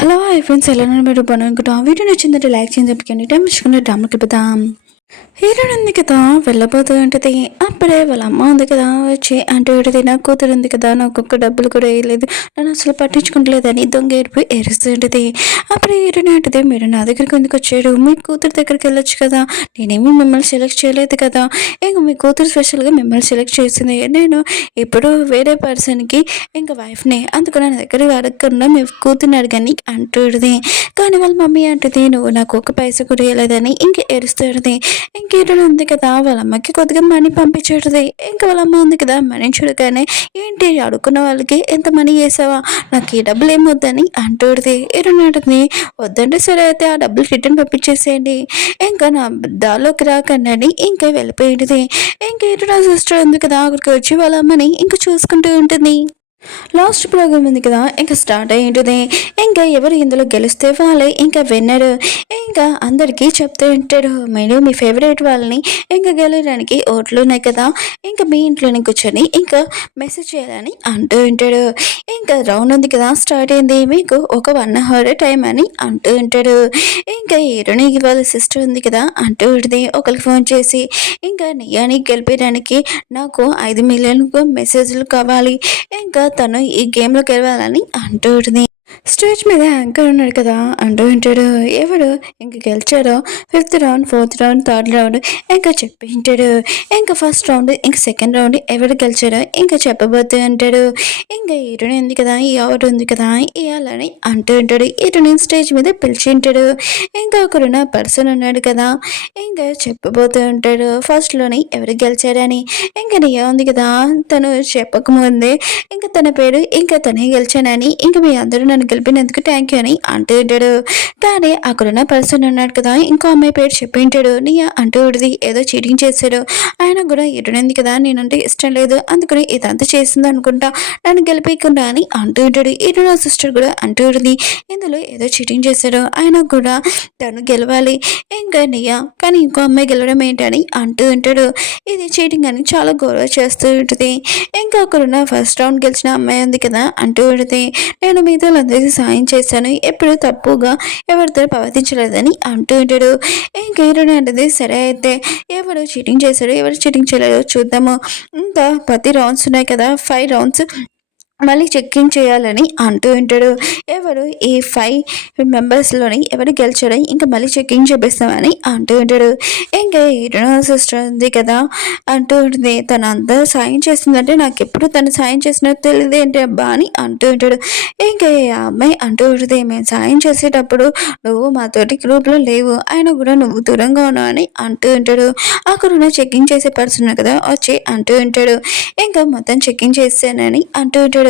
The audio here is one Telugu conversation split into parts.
హలో హాయ్ ఫ్రెండ్స్, ఎలా ఉన్నారు? మీరు బాగున్నారనుకుంటా. వీడియో నచ్చిందంటే లైక్ చేయండి. చెప్పండి టైం ఇచ్చుకున్న డ్రామాకి వెళ్ళిపోతాం. హీరోయిన్ ఉంది కదా, వెళ్ళబోతూ ఉంటుంది. అప్పుడే వాళ్ళ అమ్మ ఉంది కదా వచ్చి అంటే ఉంటుంది, నా కూతురు ఉంది కదా, నాకు ఒక్క డబ్బులు కూడా వేయలేదు, నన్ను అసలు పట్టించుకుంటలేదని దొంగ ఏడిపోయి ఏడుస్తూ ఉంటుంది. అప్పుడు హీరోయిన్ అంటుంది, మీరు నా దగ్గరికి ఎందుకు వచ్చారు? మీ కూతురు దగ్గరికి వెళ్ళొచ్చు కదా, నేనేమి మిమ్మల్ని సెలెక్ట్ చేయలేదు కదా, ఇంకా మీ కూతురు స్పెషల్గా మిమ్మల్ని సెలెక్ట్ చేసింది. నేను ఇప్పుడు వేరే పర్సన్కి ఇంకా వైఫ్ని, అందుకు నా దగ్గర అడగకుండా మీ కూతుర్ని అడగని అంటుంది. కానీ వాళ్ళ మమ్మీ అంటుంది, నువ్వు నాకు ఒక పైసా కూడా ఇవ్వలేదని ఇంక ఏడుస్తుంది. ఇంకేటో ఉంది కదా, వాళ్ళ అమ్మకి కొద్దిగా మనీ పంపించేది. ఇంకా వాళ్ళ అమ్మ ఉంది కదా, మనీ చూడగానే ఏంటి అడుక్కున్న వాళ్ళకి ఎంత మనీ వేసావా, నాకు ఈ డబ్బులు ఏమొద్దని అంటుంది. ఏడున్నటుంది, వద్దంటే సరే అయితే ఆ డబ్బులు రిటర్న్ పంపించేసేయండి, ఇంకా నా దాలోకి రాకండి ఇంకా వెళ్ళిపోయింది. ఇంకేటో నా సిస్టర్ ఉంది కదా, అక్కడికి వచ్చి వాళ్ళ అమ్మని ఇంకా చూసుకుంటూ ఉంటుంది. లాస్ట్ ప్రోగ్రామ్ ఉంది కదా, ఇంకా స్టార్ట్ అయ్యింటుంది. ఇంకా ఎవరు ఇందులో గెలిస్తే వాళ్ళే ఇంకా విన్నరు. ఇంకా అందరికీ చెప్తూ ఉంటాడు, మీరు మీ ఫేవరెట్ వాళ్ళని ఇంకా గెలవడానికి ఓట్లు ఉన్నాయి కదా, ఇంకా మీ ఇంట్లోనే కూర్చొని ఇంకా మెసేజ్ చేయాలని అంటూ ఉంటాడు. ఇంకా రౌండ్ ఉంది కదా స్టార్ట్ అయింది, మీకు ఒక 1 hour టైం అని అంటూ ఉంటాడు. ఇంకా హీరోని వాళ్ళ సిస్టర్ ఉంది కదా అంటూ ఉంటుంది ఒకరికి ఫోన్ చేసి, ఇంకా నియాని గెలిపేయడానికి నాకు 5 million మెసేజ్లు కావాలి, ఇంకా తను ఈ గేమ్లో గెలవాలని అంటూ ఉంటుంది. స్టేజ్ మీద యాంకర్ ఉన్నాడు కదా అంటూ ఉంటాడు, ఎవరు ఇంక గెలిచారో 5th round 4th round 3rd round ఇంకా చెప్పి ఉంటాడు. ఇంకా ఫస్ట్ రౌండ్ ఇంక సెకండ్ రౌండ్ ఎవరు గెలిచారో ఇంకా చెప్పబోతూ ఉంటాడు. ఇంకా హీరోని ఉంది కదా, ఈ ఆవిడ ఉంది కదా ఇవ్వాలని అంటూ ఉంటాడు. హీరోని స్టేజ్ మీద పిలిచి ఉంటాడు. ఇంకా ఒకరున్న పర్సన్ ఉన్నాడు కదా, ఇంకా చెప్పబోతూ ఉంటాడు ఫస్ట్లోని ఎవరు గెలిచారని. ఇంకా నియా ఉంది కదా, తను చెప్పకముందే ఇంకా తన పేరు ఇంకా తనే గెలిచానని, ఇంకా మీ అందరూ నన్ను గెలిపినందుకు థ్యాంక్ యూ అని అంటూ ఉంటాడు. కానీ అక్కడున్న పర్సన్ ఉన్నాడు కదా, ఇంకో అమ్మాయి పేరు చెప్పి ఉంటాడు. నియా అంటూ ఉంటుంది, ఏదో చీటింగ్ చేశాడు, ఆయన కూడా ఇటునుంది కదా, నేనంటే ఇష్టం లేదు, అందుకని ఇదంతా చేసింది అనుకుంటా, నన్ను గెలిపేయకుండా అని అంటూ ఉంటాడు. ఇటు నా సిస్టర్ కూడా అంటూ ఉంటుంది, ఇందులో ఏదో చీటింగ్ చేశాడు, ఆయన కూడా తను గెలవాలి, ఇంకా నియా కానీ ఇంకో అమ్మాయి గెలవడం ఏంటని అంటూ ఉంటాడు. ఇది చీటింగ్ అని చాలా గొడవ చేస్తూ ఉంటుంది. ఇంకా ఒకరున్న ఫస్ట్ రౌండ్ గెలిచిన అమ్మాయి ఉంది కదా అంటూ ఉంటుంది, నేను మీతో అందరికీ సాయం చేశాను, ఎప్పుడు తప్పుగా ఎవరితో ప్రవర్తించలేదని అంటూ ఉంటాడు. ఇంకా హీరోని అంటది, సరే అయితే ఎవరు చీటింగ్ చేశాడు ఎవరు చీటింగ్ చేయలేదో చూద్దాము, ఇంకా 10 rounds ఉన్నాయి కదా, 5 rounds మళ్ళీ చెక్కింగ్ చేయాలని అంటూ ఉంటాడు. ఎవరు ఈ 5 మెంబర్స్లోని ఎవరు గెలిచాడో ఇంకా మళ్ళీ చెక్కింగ్ చేపిస్తామని అంటూ ఉంటాడు. ఇంకా హీరో సిస్టర్ ఉంది కదా అంటూ ఉంటుంది, తను అంతా సాయం చేస్తుందంటే నాకు ఎప్పుడు తను సాయం చేసినట్టు తెలియదు ఏంటి అబ్బా అని అంటూ ఉంటాడు. ఇంకా ఈ అమ్మాయి అంటూ ఉంటుంది, మేము సాయం చేసేటప్పుడు నువ్వు మాతోటి గ్రూప్లో లేవు, అయినా కూడా నువ్వు దూరంగా ఉన్నావు అని అంటూ ఉంటాడు. అక్కడున్న చెక్కింగ్ చేసే పర్సన్ కదా వచ్చి అంటూ ఉంటాడు, ఇంకా మొత్తం చెక్కింగ్ చేశానని అంటూ ఉంటాడు.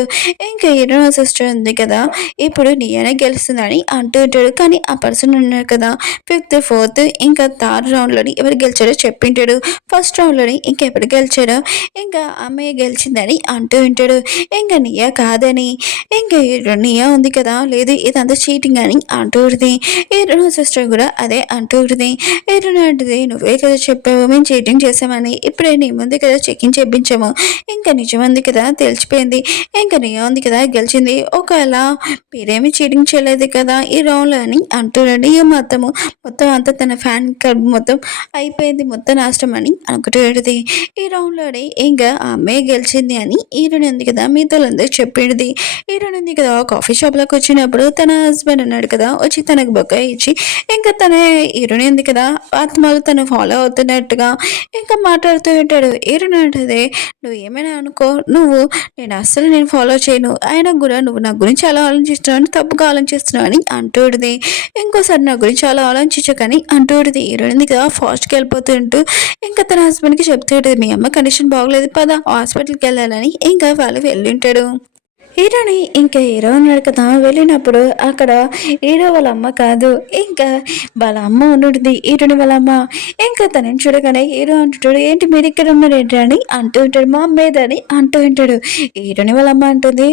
ఇంకా హీరో సిస్టర్ ఉంది కదా, ఇప్పుడు నియానే గెలుస్తుందని అంటూ ఉంటాడు. కానీ ఆ పర్సన్ ఉన్నారు కదా 5th 4th ఇంకా 3rd roundలోని ఎవరు గెలిచారో చెప్పింటాడు. ఫస్ట్ రౌండ్లోని ఇంకెవరు గెలిచారో ఇంకా అమ్మాయి గెలిచిందని అంటూ ఉంటాడు. ఇంకా నియా కాదని, ఇంకా హీరో నియా ఉంది కదా, లేదు ఇదంతా చీటింగ్ అని అంటూ ఉంటుంది. హీరో సిస్టర్ కూడా అదే అంటూ ఉంటుంది. హీరో అంటుంది, నువ్వే కదా చెప్పావు మేము చీటింగ్ చేసామని, ఇప్పుడే నీ ముందు కదా చెక్కింగ్ చేయించాము, ఇంకా నిజం ఉంది కదా తెలిసిపోయింది, ఇంకా నియా ఉంది కదా గెలిచింది, ఒకవేళ మీరేమి చీటింగ్ చేయలేదు కదా ఈ రౌండ్లో అని అంటున్నాడు. ఇక మొత్తం అంతా తన ఫ్యాన్ క్లబ్ మొత్తం అయిపోయింది, మొత్తం నాశనం అని అనుకుంటుంది. ఈ రౌండ్లోనే ఇంకా ఆ అమ్మాయి గెలిచింది అని హీరోని ఉంది కదా మీతో అందరికి చెప్పింది. హీరోని ఉంది కదా కాఫీ షాప్లోకి వచ్చినప్పుడు తన హస్బెండ్ ఉన్నాడు కదా వచ్చి తనకు బొక్క ఇచ్చి, ఇంకా తన హీరోని ఉంది కదా ఆత్మలు తను ఫాలో అవుతున్నట్టుగా ఇంకా మాట్లాడుతూ ఉంటాడు. హీరోని అంటుంది, నువ్వు ఏమైనా అనుకో, నేను ఫాలో చేయను, అయినా కూడా నువ్వు నా గురించి అలా ఆలోచిస్తున్నావు అని తప్పుగా ఆలోచిస్తున్నావు అని అంటూడిది. ఇంకోసారి నా గురించి అలా ఆలోచించకని అంటూడిది. హీరోయిన్ కదా ఫాస్ట్కి వెళ్ళిపోతుంటూ ఇంకా తన హస్బెండ్కి చెప్తాడు, మీ అమ్మ కండిషన్ బాగోలేదు పద హాస్పిటల్కి వెళ్ళాలని. ఇంకా వాళ్ళు వెళ్ళింటాడు. హీరోని ఇంకా హీరో ఉన్నాడు కదా, వెళ్ళినప్పుడు అక్కడ హీరో వాళ్ళ అమ్మ కాదు ఇంకా వాళ్ళ అమ్మ ఉంటుంది. హీరోని వాళ్ళ అమ్మ ఇంకా తనని చూడగానే హీరో అంటుంటాడు, ఏంటి మీరు ఇక్కడ ఉన్నారు ఏంటి అని అంటూ ఉంటాడు, మా అమ్మేదని అంటూ ఉంటాడు. హీరోని వాళ్ళ అమ్మ అంటుంది,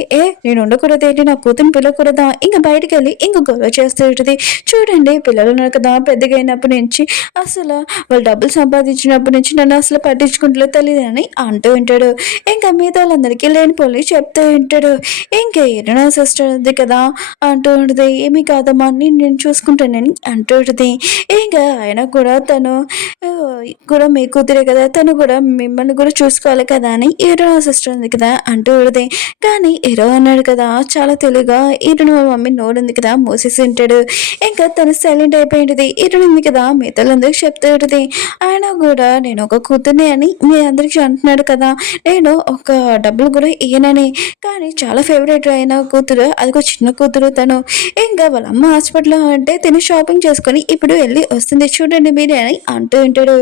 నేను ఉండకూడదు ఏంటి, నా కూతురు పిల్లకూడదా, ఇంకా బయటికి వెళ్ళి ఇంకా గొడవ చేస్తూ ఉంటుంది. చూడండి పిల్లలు ఉన్నారు కదా, పెద్దగా అయినప్పటి నుంచి అసలు వాళ్ళు డబ్బులు సంపాదించినప్పటి నుంచి నన్ను అసలు పట్టించుకుంటూ తెలియదు అని అంటూ ఉంటాడు. ఇంకా మిగతా వాళ్ళందరికీ లేని పోలి చెప్తూ ఉంటాడు. ఇంకా నా సిస్టర్ ఉంది కదా అంటూ ఉంటుంది. ఏమీ కాదమ్మా నేను చూసుకుంటానని అంటూ ఉంటుంది. ఇంకా ఆయన కూడా తను ఆ, కూడా మీ కూతురే కదా, తను కూడా మిమ్మల్ని కూడా చూసుకోవాలి కదా అని నా సిస్టర్ ఉంది కదా అంటూ ఉంటుంది. కానీ అన్నాడు కదా చాలా తెలివిగా మా మమ్మీ నోడుంది కదా మూసేసి ఉంటాడు. ఇంకా తను సైలెంట్ అయిపోయింది. ఉంది కదా మిగతాలందరికీ చెప్తూ ఉంటుంది. ఆయన కూడా నేను ఒక కూతుర్ని అని మీ అందరికీ అంటున్నాడు కదా, నేను ఒక డబ్బులు కూడా ఇయ్యనని, కానీ చాలా ఫేవరెట్ అయిన కూతురు, అది ఒక చిన్న కూతురు తను. ఇంకా వాళ్ళ అమ్మ హాస్పిటల్లో అంటే తిని షాపింగ్ చేసుకొని ఇప్పుడు వెళ్ళి వస్తుంది చూడండి మీరే అని అంటూ ఉంటాడు.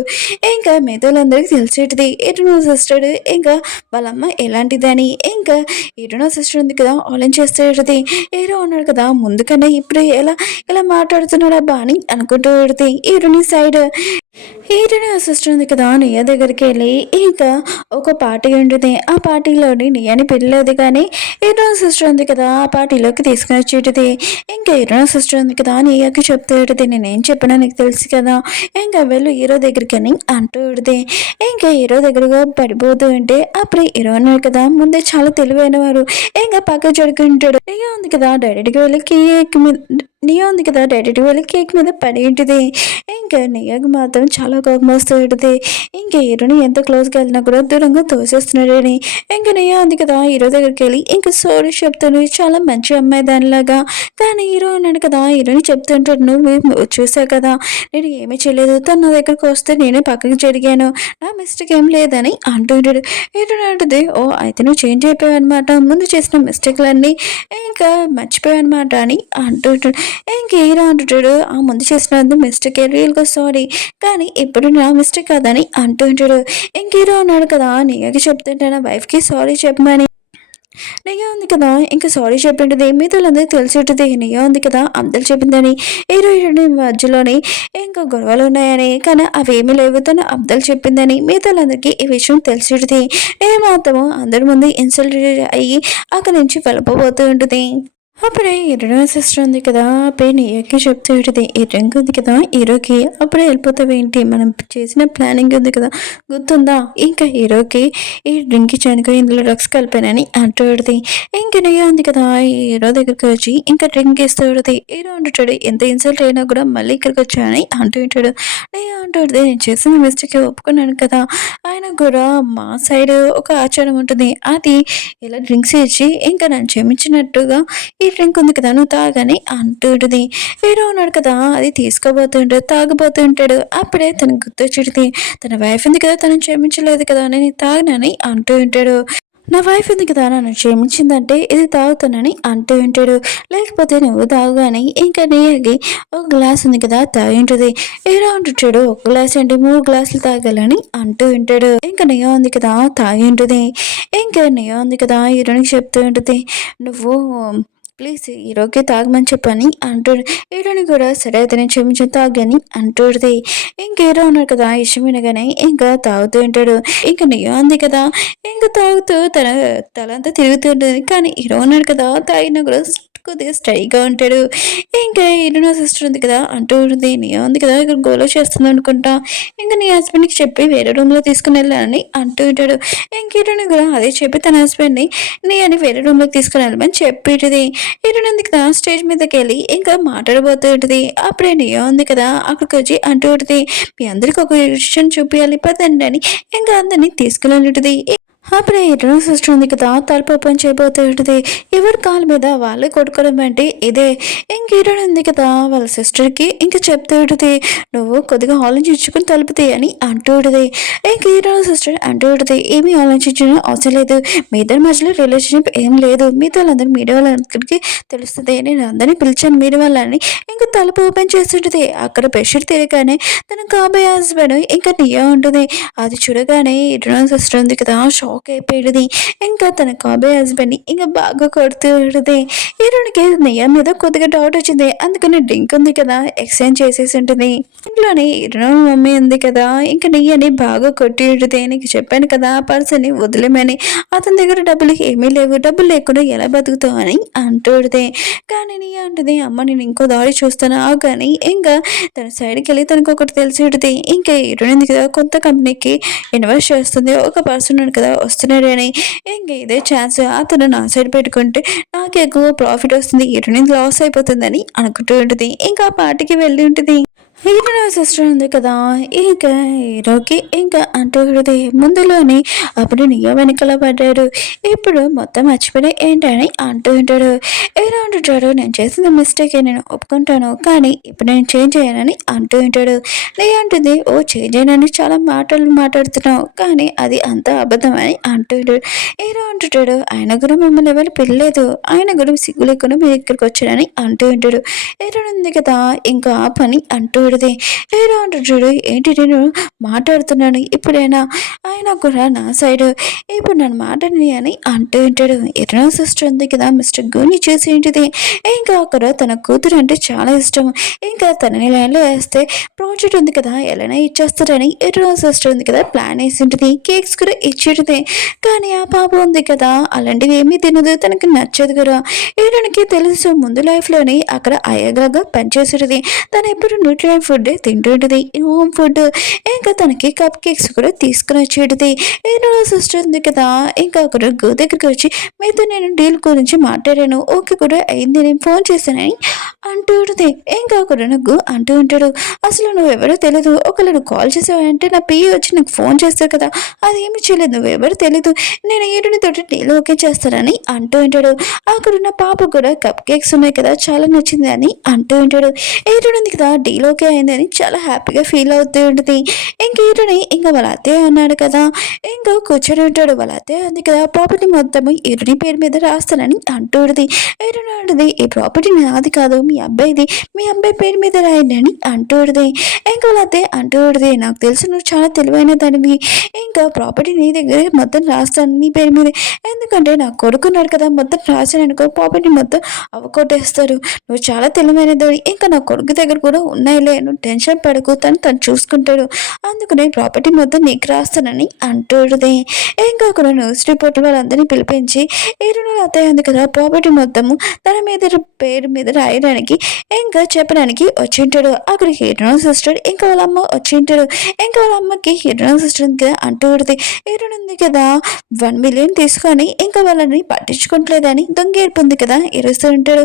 ఇంకా మిగతాలందరికీ తెలిసేటిది ఎటునో సిస్టర్ ఇంకా వాళ్ళమ్మ ఎలాంటిదని. ఇంకా ఎటునో సిస్టర్ ఉంది కదా ఆలోచించేసేటిది. ఉన్నాడు కదా ముందుకన్నా ఇప్పుడు ఎలా మాట్లాడుతున్నాడు అబ్బా అని అనుకుంటూ పెడితే ఈరుని సైడ్ సిస్టర్ ఉంది కదా నియా దగ్గరికి వెళ్ళి ఇంకా ఒక పార్టీ ఉంటుంది. ఆ పార్టీలోని నియాని పెళ్ళలేదు కానీ ఈరోజు సిస్టర్ ఉంది కదా ఆ పార్టీలోకి తీసుకుని వచ్చేటిది. ఇంకా ఈరోజు సిస్టర్ ఉంది కదా నియాకి చెప్తూ నేనేం చెప్పినా నీకు తెలుసు కదా, ఇంకా వెళ్ళు హీరో దగ్గరికి అని అంటూ ఉడితే ఇంకా హీరో దగ్గరగా పడిపోతూ ఉంటే అప్పుడు హీరో అన్నాడు కదా ముందే చాలా తెలివైన వారు. ఇంకా పక్క జడుకుంటాడు. నియా ఉంది కదా డైరెక్ట్గా వెళ్ళి కేక్ మీద కేక్ మీద పడి ఉంటుంది. ఇంకా నియాకి మాత్రం చాలా కోపం వస్తూ ఉంటుంది. ఇంకా హీరోని ఎంత క్లోజ్గా వెళ్ళినా కూడా దూరంగా తోసేస్తున్నాడని. ఇంకా నియా ఉంది కదా హీరో దగ్గరికి వెళ్ళి ఇంకా సారీ చెప్తాను, చాలా మంచి అమ్మాయి దానిలాగా. కానీ హీరో అన్నాడు కదా హీరోని చెప్తుంటాడు, నువ్వు చూసావు కదా నేను ఏమీ చేయలేదు, తను నా దగ్గరకు వస్తే నేనే పక్కకి జరిగాను, నా మిస్టేక్ ఏం లేదని అంటుంటాడు. హీరో అంటుంది, ఓ అయితే నువ్వు చేంజ్ అయిపోయావు అనమాట, ముందు చేసిన మిస్టేక్లన్నీ ఇంకా మర్చిపోయావు అనమాట అని అంటుంటాడు. ఇంక హీరో అంటుంటాడు, ఆ ముందు చేసినందుకు మిస్టేక్ రియల్గా సారీ, కానీ ఇప్పుడు నా మిస్టేక్ కాదని అంటుంటాడు. ఇంక హీరో అన్నాడు కదా నీకు చెప్తుంటే నా వైఫ్కి సారీ చెప్పమని. నియా ఉంది కదా ఇంకా సారీ చెప్పింటుంది. మీతోళ్ళందరూ తెలిసి ఉంటుంది నియా ఉంది కదా అందరు చెప్పిందని. హీరోయిన్ మధ్యలోని ఇంకా గొడవలు ఉన్నాయని, కానీ అవేమీ లేవు తను అబ్దలు చెప్పిందని మీతోళ్ళందరికీ ఈ విషయం తెలిసి ఉంటుంది. నేను మాత్రము అందరి ముందు ఇన్సల్ట్ అయ్యి అక్కడి నుంచి వెళ్ళిపోతూ ఉంటుంది. అప్పుడే హీరో సిస్టర్ ఉంది కదా నియాకి చెప్తూ ఉంటుంది, ఈ డ్రింక్ ఉంది కదా హీరోకి, అప్పుడే వెళ్ళిపోతావేంటి, మనం చేసిన ప్లానింగ్ ఉంది కదా గుర్తుందా, ఇంకా హీరోకి ఈ డ్రింక్ ఇచ్చానుకో ఇందులో డ్రగ్స్ కలిపానని అంటూ ఉంటుంది. ఇంకా నియా ఉంది కదా హీరో దగ్గరికి వచ్చి ఇంకా డ్రింక్ ఇస్తూ ఉంటుంది. హీరో అంటుంటాడు ఎంత ఇన్సల్ట్ అయినా కూడా మళ్ళీ ఇక్కడికి వచ్చానని అంటూ ఉంటాడు. నియా అంటుంది, నేను చేసిన మిస్టేక్ ఒప్పుకున్నాను కదా, ఆయన కూడా మా సైడ్ ఒక ఆచారం ఉంటుంది, అది ఇలా డ్రింక్స్ ఇచ్చి ఇంకా నన్ను క్షమించినట్టుగా ఈ డ్రింక్ ఉంది కదా నువ్వు తాగని అంటుంటుంది. హీరో ఉన్నాడు కదా అది తీసుకోబోతుంటాడు, తాగబోతుంటాడు. అప్పుడే తనకు గుర్తొచ్చుడిది, తన వైఫ్ ఉంది కదా తను క్షమించలేదు కదా నేను తాగనని అంటూ ఉంటాడు. నా వైఫ్ ఉంది కదా నన్ను క్షమించిందంటే ఇది తాగుతానని అంటూ ఉంటాడు. లేకపోతే నువ్వు తాగుగాని ఇంకా నీయకి ఒక గ్లాస్ ఉంది కదా తాగి ఉంటుంది. హీరో అంటుంటాడు, ఒక గ్లాస్ అంటే 3 గ్లాసులు తాగాలని అంటూ ఉంటాడు. ఇంకా నియో ఉంది కదా తాగి ఉంటుంది. ఇంకా నియో ఉంది కదా హీరోనికి చెప్తూ ఉంటుంది, నువ్వు ప్లీజ్ హీరోకి తాగమని చెప్పని అంటాడు. హీరోని కూడా సరే అతని క్షమించి తాగని అంటుంది. ఇంక హీరో ఉన్నాడు కదా ఇష్టం వినగానే ఇంకా తాగుతూ ఉంటాడు. ఇంకా నియో ఉంది కదా ఇంకా తాగుతూ తలంతా తిరుగుతూ ఉంటుంది. కానీ హీరో ఉన్నాడు కదా తాగినా కూడా కొద్దిగా స్టడీగా ఉంటాడు. ఇంకా హీరో సిస్టర్ ఉంది కదా అంటూ ఉంటుంది, నియో ఉంది కదా ఇక్కడ గోలో చేస్తుంది అనుకుంటా, ఇంకా నీ హస్బెండ్కి చెప్పి వేరే రూమ్లో తీసుకుని వెళ్ళాలని అంటూ ఉంటాడు. ఇంక హీరోని కూడా అదే చెప్పి తన హస్బెండ్ని నీ అని వేరే రూమ్లోకి తీసుకుని వెళ్ళమని చెప్పేటిది. హీరోయిన్ ఉంది కదా స్టేజ్ మీదకి వెళ్ళి ఇంకా మాట్లాడబోతూ ఉంటుంది. అప్పుడే నియో ఉంది కదా అక్కడికి వచ్చి అంటూ ఉంటుంది, మీ అందరికి ఒక విషయం చూపించాలి పదండి అని ఇంకా అందరినీ తీసుకుని ఉంటుంది. అప్పుడే హీరో సిస్టర్ ఉంది కదా తలుపు ఓపెన్ చేయబోతూ ఉంటుంది. ఎవరి కాళ్ళ మీద వాళ్ళే కొట్టుకోవడం అంటే ఇదే. ఇంక హీరో ఉంది కదా వాళ్ళ సిస్టర్కి ఇంకా చెప్తూ ఉంటుంది, నువ్వు కొద్దిగా ఆలోచించుకుని తలుపుతాయి అని అంటూ ఉంటుంది. ఇంక హీరో సిస్టర్ అంటూ ఉంటుంది, ఏమీ ఆలోచించడం అవసరం లేదు, మీ ఇద్దరి మధ్యలో రిలేషన్షిప్ ఏం లేదు, మీతో వాళ్ళందరూ మీడియా వాళ్ళందరికీ తెలుస్తుంది, నేను అందరినీ పిలిచాను మీరు వాళ్ళని. ఇంకా తలుపు ఓపెన్ చేస్తుంటుంది. అక్కడ బెడ్షీట్ తిరగానే తన కాబోయే హస్బెండ్ ఇంకా నియా ఉంటుంది. అది చూడగానే హీరో సిస్టర్ ఉంది కదా షాక్ అయిపోయేది. ఇంకా తన కాబోయే హస్బెండ్ని ఇంకా బాగా కొడుతుంది. హీరోనికి నియా మీద కొద్దిగా డౌట్ వచ్చింది, అందుకని డ్రింక్ ఉంది కదా ఎక్స్చేంజ్ చేసేసి ఉంటుంది. ఇంట్లోనే హీరో మమ్మీ ఉంది కదా ఇంకా నియ్యని బాగా కొట్టి ఉంటుంది. నీకు చెప్పాను కదా ఆ పర్సన్ని వదిలేమని, అతని దగ్గర డబ్బులు ఏమీ లేవు, డబ్బులు లేకుండా ఎలా బతుకుతావు అని అంటుంది. కానీ నీ అంటుంది, అమ్మ నేను ఇంకో దాడి చూస్తాను కానీ ఇంకా తన సైడ్కి వెళ్ళి తనకు ఒకటి తెలిసి ఉంటుంది. ఇంకా హీరోయిన్ ఉంది కదా కొత్త కంపెనీకి ఇన్వెస్ట్ చేస్తుంది, ఒక పర్సన్ ఉంది కదా వస్తున్నాడని ఇంక ఇదే ఛాన్స్ అతను నా సైడ్ పెట్టుకుంటే నాకు ఎక్కువ ప్రాఫిట్ వస్తుంది, హీరోయిన్ లాస్ అయిపోతుందని అనుకుంటూ ఉంటుంది. ఇంకా ఆ పార్టీకి వెళ్ళి ఉంటుంది. హీరో సిస్టర్ ఉంది కదా, ఇంకా హీరోకి ఇంకా అంటూ ఉంటుంది ముందులోని అప్పుడు నియో వెనకల పడ్డాడు, ఇప్పుడు మొత్తం మర్చిపోయి ఏంటని అంటూ ఉంటాడు. హీరో అంటుంటాడు నేను చేసిన మిస్టేక్ నేను ఒప్పుకుంటాను, కానీ ఇప్పుడు నేను చేంజ్ అయ్యానని అంటూ ఉంటాడు. నియో అంటుంది ఓ చేంజ్ అయ్యానని చాలా మాటలు మాట్లాడుతున్నావు, కానీ అది అంత అబద్ధం అని అంటూ ఉంటాడు. హీరో అంటుంటాడు ఆయన కూడా మిమ్మల్ని ఎవరు పిల్లలేదు, ఆయన కూడా సిగ్గు లేకుండా మీ దగ్గరికి వచ్చాడని అంటూ ఉంటాడు. హీరో ఉంది కదా ఇంకా ఆ పని అంటూ హీరో అంటాడు ఏంటి నేను మాట్లాడుతున్నాను ఇప్పుడైనా ఆయన కూడా నా సైడ్ ఇప్పుడు నన్ను మాట్లాడి అని అంటూ ఉంటాడు. హీరో సిస్టర్ ఉంది కదా మిస్టర్ గోని చేసి ఏంటిది ఇంకా అక్కడ తన కూతురు అంటే చాలా ఇష్టం, ఇంకా తనని లైన్లో వేస్తే ప్రాజెక్ట్ ఉంది కదా ఎలానే ఇచ్చేస్తారని హీరో సిస్టర్ ఉంది కదా ప్లాన్ వేసి ఉంటుంది, కేక్స్ కూడా ఇచ్చేటిది. కానీ ఆ పాప ఉంది కదా అలాంటివి ఏమీ తినదు, తనకి నచ్చదు కదా. హీరోనికి తెలుసు ముందు లైఫ్లోని అక్కడ అయ్యగా పనిచేసేది, తను ఎప్పుడు న్యూట్రియన్ ఫుడ్ తింటుంటది, హోమ్ ఫుడ్. ఇంకా తనకి కప్ కేక్స్ కూడా తీసుకుని వచ్చేటిది. హీరో సిస్టర్ ఉంది కదా ఇంకా ఒకరు గో దగ్గరికి వచ్చి మీతో నేను డీల్ గురించి మాట్లాడాను, ఓకే కూడా అయింది, నేను ఫోన్ చేశానని అంటూ ఉంటుంది. ఇంకా ఒకరు నాకు అంటూ ఉంటాడు అసలు నువ్వెవరో తెలియదు, ఒకవేళ నువ్వు కాల్ చేసావంటే నా పియ్యి వచ్చి నాకు ఫోన్ చేస్తావు కదా, అదేమి చేయలేదు, నువ్వెవరు తెలీదు, నేను హీరోని తోటి డీల్ ఓకే చేస్తానని అంటూ ఉంటాడు. అక్కడున్న పాప కూడా కప్ కేక్స్ ఉన్నాయి కదా చాలా నచ్చింది అని అంటూ ఉంటాడు. హీరోని ఉంది కదా డీల్ ఓకే అయిందని చాలా హ్యాపీగా ఫీల్ అవుతూ ఉంటుంది. ఇంక హీరోని ఇంకా వాళ్ళ అత్తయ్య అన్నాడు కదా ఇంకా కూర్చొని ఉంటాడు. వాళ్ళ అత్తయ్య ఉంది కదా ప్రాపర్టీ మొత్తము హీరోని పేరు మీద రాస్తానని అంటూ ఉంటుంది. హీరోని అంటుంది ఈ ప్రాపర్టీ నాది కాదు మీ అబ్బాయిది, మీ అబ్బాయి పేరు మీద రాయండి అని అంటూ ఉంటుంది. ఇంకా వాళ్ళ అత్తయ్య అంటూ ఉంటుంది నాకు తెలుసు నువ్వు చాలా తెలివైన దానివి, ఇంకా ప్రాపర్టీ నీ దగ్గర మొత్తం రాస్తాను నీ పేరు మీద, ఎందుకంటే నా కొడుకున్నాడు కదా మొత్తం రాశాను అనుకో ప్రాపర్టీ మొత్తం అవకొట్టేస్తారు, నువ్వు చాలా తెలివైన దాని, ఇంకా నా కొడుకు దగ్గర కూడా ఉన్నాయిలే నువ్వు టెన్షన్ పడకు తను చూసుకుంటాడు, అందుకనే ప్రాపర్టీ మొత్తం నీకు రాస్తానని అంటుంది. ఇంకా అక్కడ న్యూస్ రిపోర్ట్ వాళ్ళందరినీ పిలిపించి హీరోని అత్తయ్య ఉంది కదా ప్రాపర్టీ మొత్తము తన మీద పేరు మీద రాయడానికి ఇంకా చెప్పడానికి వచ్చింటాడు. అక్కడ హీరో సిస్టర్ ఇంకా వాళ్ళ అమ్మ వచ్చింటాడు. ఇంకా వాళ్ళ అమ్మకి హీరో సిస్టర్ ఉంది కదా అంటూ ఉంటుంది హీరోని ఉంది కదా 1 మిలియన్ తీసుకొని ఇంకా వాళ్ళని పట్టించుకోవట్లేదని దొంగ ఏర్పు ఉంది కదా ఏరుస్తూ ఉంటాడు.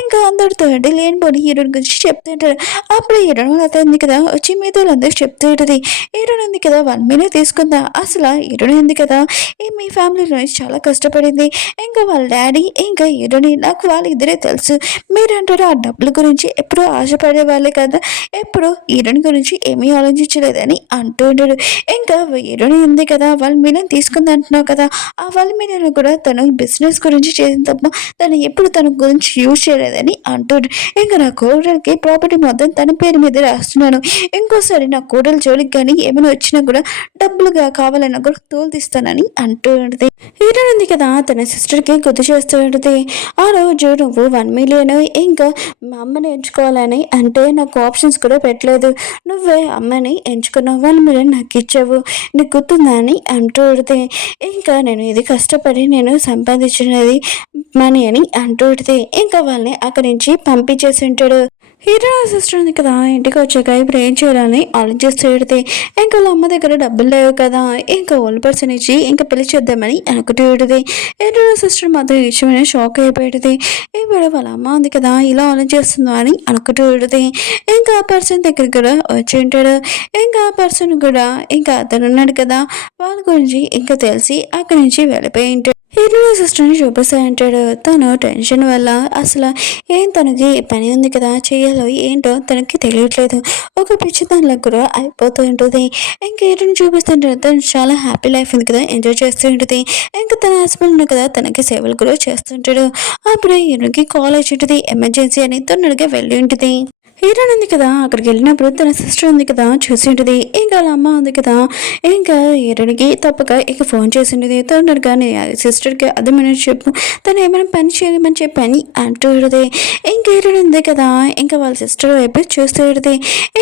ఇంకా అందరితో లేని పోని హీరోని గురించి చెప్తుంటాడు. అప్పుడు హీరోని అతను ఉంది కదా వచ్చి మీద వాళ్ళందరూ చెప్తూ ఉంటుంది హీరోని ఉంది కదా 1 మిలియన్ తీసుకుందా, అసలు హీరోని ఉంది కదా ఈ మీ ఫ్యామిలీలో చాలా కష్టపడింది, ఇంకా వాళ్ళ డాడీ ఇంకా హీరోని నాకు వాళ్ళిద్దరే తెలుసు, మీరంటారు ఆ డబ్బుల గురించి ఎప్పుడూ ఆశపడే వాళ్ళే కదా, ఎప్పుడు హీరోని గురించి ఏమీ ఆలోచించలేదని అంటూ ఉంటాడు. ఇంకా హీరోని ఉంది కదా 1 మిలియన్ తీసుకుంది అంటున్నావు కదా, ఆ 1 మిలియన్ కూడా తను బిజినెస్ గురించి చేసిన తప్ప తను ఎప్పుడు తన గురించి యూజ్ చేయలేదని అంటాడు. ఇంకా నా కోడలికి ప్రాపర్టీ మొత్తం తన పేరు మీద రాస్తున్నాను, ఇంకోసారి నా కోడలు జోలికి కానీ ఏమైనా వచ్చినా కూడా డబ్బులుగా కావాలన్నా కూడా తోలు తీస్తానని అంటూ ఉంటుంది. హీరోయిన్ ఉంది కదా తన సిస్టర్కి గుర్తు చేస్తూ ఉంటుంది ఆ రోజు నువ్వు 1 మిలియన్ ఇంకా మా అమ్మని ఎంచుకోవాలని అంటే నాకు ఆప్షన్స్ కూడా పెట్టలేదు, నువ్వే అమ్మని ఎంచుకున్నావు 1 మిలియన్ నాకు ఇచ్చావు నీకు గుర్తుందా అని అంటూ ఉంటుంది. ఇంకా నేను ఇది కష్టపడి నేను సంపాదించినది మనీ అని అంటూ ఉంటుంది. ఇంకా వాళ్ళని అక్కడి నుంచి పంపించేసి ఉంటాడు. హీరో సిస్టర్ ఉంది కదా ఇంటికి వచ్చాక ఇప్పుడు ఏం చేయాలని ఆలోచిస్తూ పెడితే ఇంకా వాళ్ళ అమ్మ దగ్గర డబ్బులు లేవు కదా, ఇంకా ఓన్ పర్సన్ ఇచ్చి ఇంకా పెళ్లి చేద్దామని అనుకుంటూ ఉంటుంది. హీరో సిస్టర్ మాత్రం ఈ విషయమైన షాక్ అయిపోయింది. ఇప్పుడు వాళ్ళ అమ్మ ఉంది కదా ఇలా ఆలోచిస్తుందో అని అనుకుంటూ ఉంటుంది. ఇంకా ఆ పర్సన్ దగ్గరికి కూడా వచ్చి ఉంటాడు. ఇంకా ఆ పర్సన్ కూడా ఇంకా అతను ఉన్నాడు కదా వాళ్ళ గురించి ఇంకా తెలిసి అక్కడి నుంచి వెళ్ళిపోయి ఉంటాడు. హీరో సిస్టర్ని చూపిస్తాయి అంటాడు. తను టెన్షన్ వల్ల అసలు ఏం తనకి పని ఉంది కదా చేయాలో ఏంటో తనకి తెలియట్లేదు, ఒక పిచ్చి దానిలో కూడా అయిపోతూ ఉంటుంది. ఇంకా హీరోని చూపిస్తుంటాడు. తను చాలా హ్యాపీ లైఫ్ ఉంది కదా ఎంజాయ్ చేస్తూ ఉంటుంది. ఇంకా తన హస్బెండ్ ఉంది కదా తనకి సేవలు కూడా చేస్తుంటాడు. అప్పుడు హీరోకి కాల్ వచ్చి ఉంటుంది ఎమర్జెన్సీ అని తొందరగా వెళ్ళి ఉంటుంది. హీరోయిన్ ఉంది కదా అక్కడికి వెళ్ళినప్పుడు తన సిస్టర్ ఉంది కదా చూసి ఉంటుంది. ఇంకా వాళ్ళ అమ్మ ఉంది కదా ఇంకా హీరోయిన్కి తప్పక ఇక ఫోన్ చేసి ఉంటుంది. తొందరగా నీ సిస్టర్కి అదేమని చెప్పు తను ఏమైనా పని చేయమని చెప్పని అంటూ ఉంటుంది. ఇంకా హీరోయిన్ ఉంది కదా ఇంకా వాళ్ళ సిస్టర్ వైపు చూస్తూ ఉంటుంది.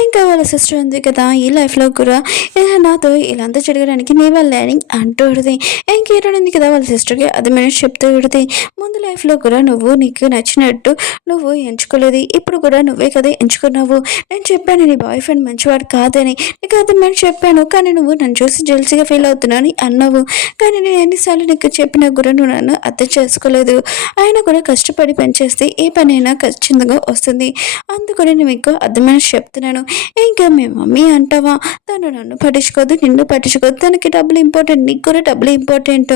ఇంకా వాళ్ళ సిస్టర్ ఉంది కదా ఈ లైఫ్లో కూడా నాతో ఇలాంతా జరగడానికి నీ వల్లే అని అంటూ ఉంటుంది. ఇంక హీరోయిన్ ఉంది కదా వాళ్ళ సిస్టర్కి అదేమని చెప్తూ ఉంటుంది ముందు లైఫ్లో కూడా నువ్వు నీకు నచ్చినట్టు నువ్వు ఎంచుకోలేదు, ఇప్పుడు కూడా నువ్వే కదా ఉంచుకున్నావు. నేను చెప్పాను నీ బాయ్ ఫ్రెండ్ మంచివాడు కాదని. నీకు అర్థమని చెప్పాను. కానీ నువ్వు నన్ను చూసి జెలసీగా ఫీల్ అవుతున్నావు అని అన్నావు. కానీ నేను ఎన్నిసార్లు నీకు చెప్పినా కూడా నువ్వు నన్ను అర్థం చేసుకోలేదు. ఆయన కూడా కష్టపడి పనిచేస్తే ఏ పనైనా ఖచ్చితంగా వస్తుంది. అందుకని నేను మీకు అర్థమని చెప్తున్నాను. ఇంకా మీ మమ్మీ అంటావా, తను నన్ను పట్టించుకోదు, నిన్ను పట్టించుకోదు, తనకి డబ్బులు ఇంపార్టెంట్, నీకు కూడా డబ్బులు ఇంపార్టెంట్.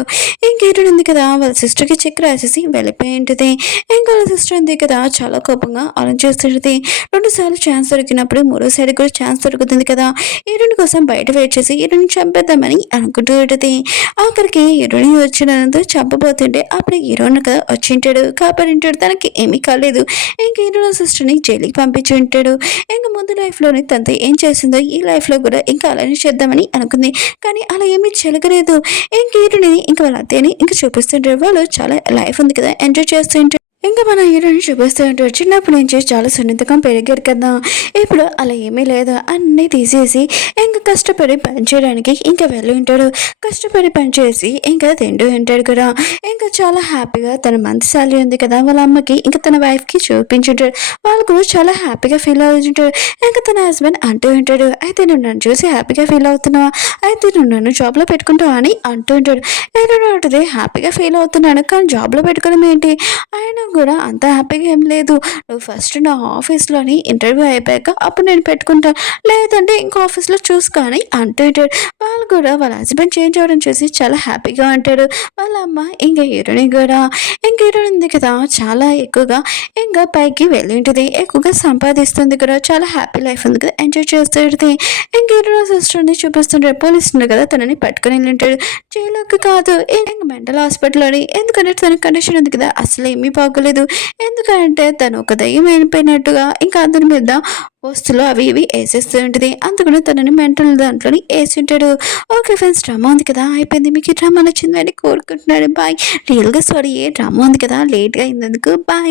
ఇంకేటో ఉంది కదా వాళ్ళ సిస్టర్కి చెక్ రాసేసి వెళ్ళిపోయి ఉంటుంది. ఇంకా వాళ్ళ సిస్టర్ ఉంది కదా చాలా కోపంగా ఆలోచిస్తుంది. 2 సార్లు ఛాన్స్ దొరికినప్పుడు మూడోసారి కూడా ఛాన్స్ దొరుకుతుంది కదా, హీరోయిన్ కోసం బయట వెయిట్ చేసి హీరోయిన్ చంపేద్దామని అనుకుంటూ ఉంటుంది. ఆఖరికి హీరోయిన్ వచ్చినందుకు చంపబోతుంటే అప్పుడు హీరోయిన్ కదా వచ్చింటాడు, కాపాడింటాడు, తనకి ఏమీ కాలేదు. ఇంక హీరోయిన్ సిస్టర్ని జైలుకి పంపించి ఉంటాడు. ఇంక ముందు లైఫ్లోని తనతో ఏం చేసిందో ఈ లైఫ్లో కూడా ఇంకా అలానే చేద్దామని అనుకుంది. కానీ అలా ఏమీ జరగలేదు. ఇంక హీరోని ఇంక వాళ్ళ అత్తయ్యని ఇంక చూపిస్తుంటారు. వాళ్ళు చాలా లైఫ్ ఉంది కదా ఎంజాయ్ చేస్తుంటారు. ఇంకా మన హీరోని చూపిస్తూ ఉంటారు. చిన్నప్పటి నుంచి చాలా సున్నితంగా పెరిగారు కదా, ఇప్పుడు అలా ఏమీ లేదు, అన్నీ తీసేసి ఇంకా కష్టపడి పనిచేయడానికి ఇంకా వెళ్ళి ఉంటాడు. కష్టపడి పనిచేసి ఇంకా తింటూ ఉంటాడు కూడా. ఇంకా చాలా హ్యాపీగా తన మంత్ శాలరీ ఉంది కదా వాళ్ళ అమ్మకి ఇంకా తన వైఫ్కి చూపించుంటాడు. వాళ్ళు కూడా చాలా హ్యాపీగా ఫీల్ అవుతుంటాడు. ఇంకా తన హస్బెండ్ అంటూ ఉంటాడు, అయితే నువ్వు నన్ను చూసి హ్యాపీగా ఫీల్ అవుతున్నావా, అయితే నువ్వు నన్ను జాబ్లో పెట్టుకుంటావా అని అంటూ ఉంటాడు. ఏదో ఉంటుంది హ్యాపీగా ఫీల్ అవుతున్నాను, కానీ జాబ్లో పెట్టుకోవడం ఏంటి, ఆయన కూడా అంత హ్యాపీగా ఏం లేదు. నువ్వు ఫస్ట్ నా ఆఫీస్లోని ఇంటర్వ్యూ అయిపోయాక అప్పుడు నేను పెట్టుకుంటాను, లేదంటే ఇంకో ఆఫీస్లో చూసుకొని అంటుంటాడు. వాళ్ళు కూడా వాళ్ళ హస్బెండ్ చేంజ్ అవ్వడం చూసి చాలా హ్యాపీగా అంటాడు. వాళ్ళ అమ్మ ఇంకా హీరోని కూడా ఇంక హీరోయిన్ ఉంది కదా చాలా ఎక్కువగా ఇంకా పైకి వెళ్ళి ఉంటుంది, ఎక్కువగా సంపాదిస్తుంది కూడా, చాలా హ్యాపీ లైఫ్ ఉంది కదా ఎంజాయ్ చేస్తుంది. ఇంక హీరోయిన్ సిస్టర్ని చూపిస్తుంటాడు. పోలీసులు కదా తనని పట్టుకొని వెళ్ళి ఉంటాడు. జైలుకి కాదు ఇంక మెంటల్ హాస్పిటల్లోని, ఎందుకంటే తన కండిషన్ ఉంది కదా అసలు ఏమీ బాగోలేదు. ఎందుకంటే తను ఒక దయ్యం అయిపోయినట్టుగా ఇంకా అందరి మీద వస్తువులు అవి ఇవి వేసేస్తూ ఉంటుంది. అందుకని తనని మెంటల్ దాంట్లోని వేసి ఉంటాడు. ఓకే ఫ్రెండ్స్, డ్రామా ఉంది కదా అయిపోయింది. మీకు ఈ డ్రామా నచ్చిందని కోరుకుంటున్నాడు. బాయ్. రియల్గా సారీ, ఏ డ్రామా ఉంది కదా లేట్గా అయినందుకు బాయ్.